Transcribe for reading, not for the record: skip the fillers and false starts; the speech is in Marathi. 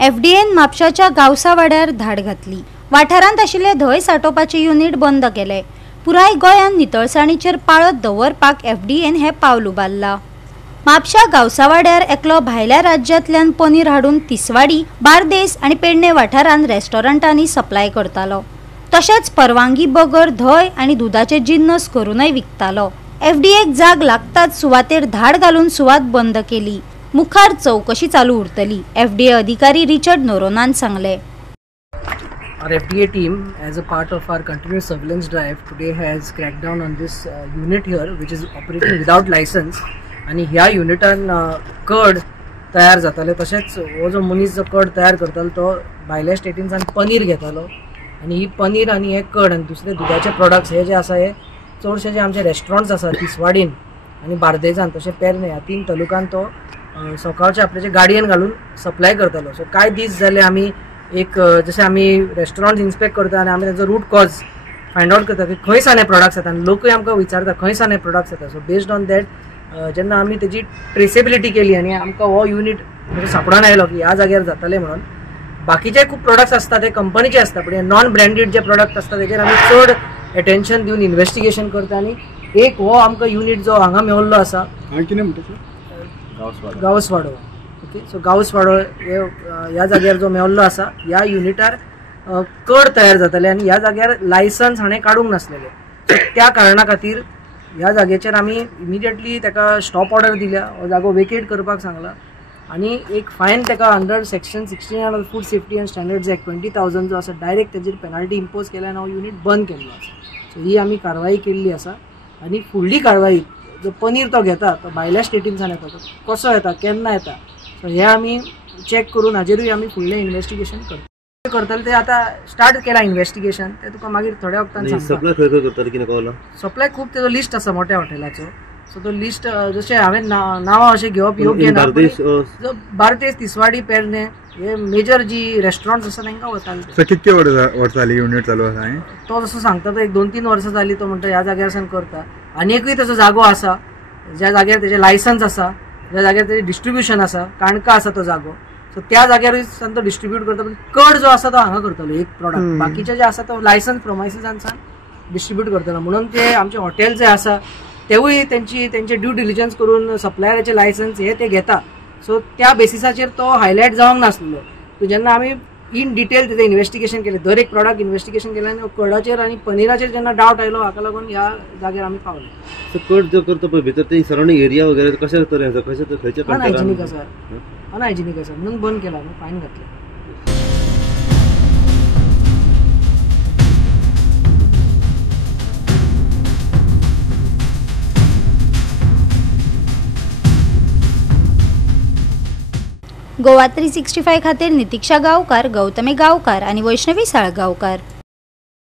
एफडीएन म्हापशाच्या गावसा वाड्यार धाड घातली। वाठारांत आशिल्ले धंय सांठोवपाचे युनिट बंद केले। पुराय गोंयांत नितळसाणीचेर पाळत दवरपाक एफडीएन हे पावल उबारला। म्हापशा गावसा वाड्यार एकलो भायल्या राज्यांतल्यान पनीर हाडून तिसवाडी, बार्देस आनी पेडणे वाठारांत रेस्टॉरंटांनी सप्लाय करतालो। तशेंच परवानगी बगर धंय आनी दुधाचे जिन्नस करूनय विकतालो। एफडीएक जाग लागताच सुवातेर धाड घालून सुवात बंद केली। मुखार चौकशी चालू उरतली, एफडीए अधिकारी रिचर्ड नोरोनान सांगले। Our FDA team, as a part of our continuous surveillance drive, today has cracked down on this unit here, which is operating without license. आणि ह्या युनिटान कड तयार जाताले, तशेंच हो जो मनीस जो कड तयार करतालो तो भायल्या स्टेटींसान पनीर घेतालो आणि ही पनीर आणि हे कड आणि दुसरे दुधाचे प्रोडक्ट्स हे जे आसा हे चडशे जे आमचे रेस्टॉरंट्स आसा तिसवाडीन आणि बार्देजान तशें पेरणे ह्या 3 तालुक्यान तो सकाळचे आपले जे गाडयेन घालून सप्लाय करतालो। सो कांय दीस जाले आमी एक जशें आमी रेस्टॉरंट इन्स्पेक्ट करता आनी आमी ताचो रूट कॉज फायंड आउट करता की खंय सान हे प्रोडक्ट्स येता आनी लोकूय आमकां विचारता खंय सान हे प्रोडक्ट्स येता। सो बेस्ड ऑन दॅट जेन्ना आमी तेजी ट्रेसेबिलिटी केली आनी आमकां हो युनिट सापडून आयलो की ह्या जाग्यार जाताले म्हणून। बाकीचे खूब प्रोडक्ट्स आसता ते कंपनीचे आसता, पण हे नॉन ब्रँडेड जे प्रोडक्ट आसता तेजेर आमी चड एटेन्शन दिवन इन्व्हेस्टिगेशन करता आनी एक हो आमकां युनिट जो हांगा मेवल्लो आसा गावसवाडो। ओके, सो गावसवाडो ह्या जाग्यार जो मेवल्लो आसा ह्या युनिटार कड तयार जाताले आनी ह्या जाग्यार लायसन्स हाणें काडूंक नासलेले। सो त्या कारणां खातीर ह्या जाग्याचेर आमी इमिडिएटली ताका स्टॉप ऑर्डर दिल्या, हो जागो वेकेट करपाक सांगला आनी एक फायन ताका under section 16 of food safety end standards act 20,000 जो आसा डायरेक्ट तेजेर पेनल्टी इम्पोज केल्या आनी हो युनिट बंद केल्लो आसा। सो ही आमी कारवाई केल्ली आसा आनी फुडली कारवाई जो पनीर तो घेता तो भायल्या स्टेटींसान येता तो कसो येता केन्ना येता सो हे आमी चॅक करून हाजेरूय आमी फुडलें इन्व्हेस्टिगेशन करतले। ते आतां स्टार्ट केलां इन्व्हेस्टिगेशन, ते तुका मागीर थोड्या वक्तान सांगता। सप्लाय खंय खंय करतले कितें कळला? सप्लाय खूब तेजो लिस्ट आसा मोठ्या हॉटेलाचो। सो तो लिस्ट जशें हांवें नांवां अशें घेवप योग्य ना, बार्देस, तिसवाडी, पेरणे हे मेजर जी रेस्टॉरंट्स आसा तांकां वताले। कितके वर्सां जाली युनिट चालू आसा? तो जसो सांगता तो एक 2-3 वर्सां जाली तो म्हणटा ह्या जाग्यार करता। आनी एकूय ताचो जागो आसा ज्या जाग्यार तेजे लायसन्स आसा, ज्या जाग्यार तेजे डिस्ट्रिब्युशन आसा, काणका आसा तो जागो। सो त्या जाग्यार तो डिस्ट्रिब्यूट करता, पण कड जो आसा तो हांगा करतलो एक प्रोडक्ट, बाकीचे जे आसा तो लायसन्स प्रोमायसिसांसान डिस्ट्रिब्यूट करतलो। म्हणून ते आमचे हॉटेल जे आसा तेवूय तेंचे ड्यू डिलिजन्स करून सप्लायराचे लायसन्स हे ते घेता। सो त्या बेसिसाचेर तो हायलायट जावंक नासलो। सो जेन्ना आमी इन डिटेल तेजें इन्व्हेस्टिगेशन केलें, दर एक प्रोडक्ट इन्व्हेस्टिगेशन केलें आनी कडाचेर आनी पनीराचेर जेन्ना डावट आयलो हाका लागून ह्या जाग्यार आमी पावले। सो कड जो करता पळय भितर ते सराउंडिंग एरिया वगैरे कशा तरेन खंयच्या अनहायजिनीक आसा म्हणून बंद केला, फायन घातले। गोवा 365 खातीर नितीक्षा गांवकार, गौतमी गांवकार आनी वैष्णवी साळगांवकार।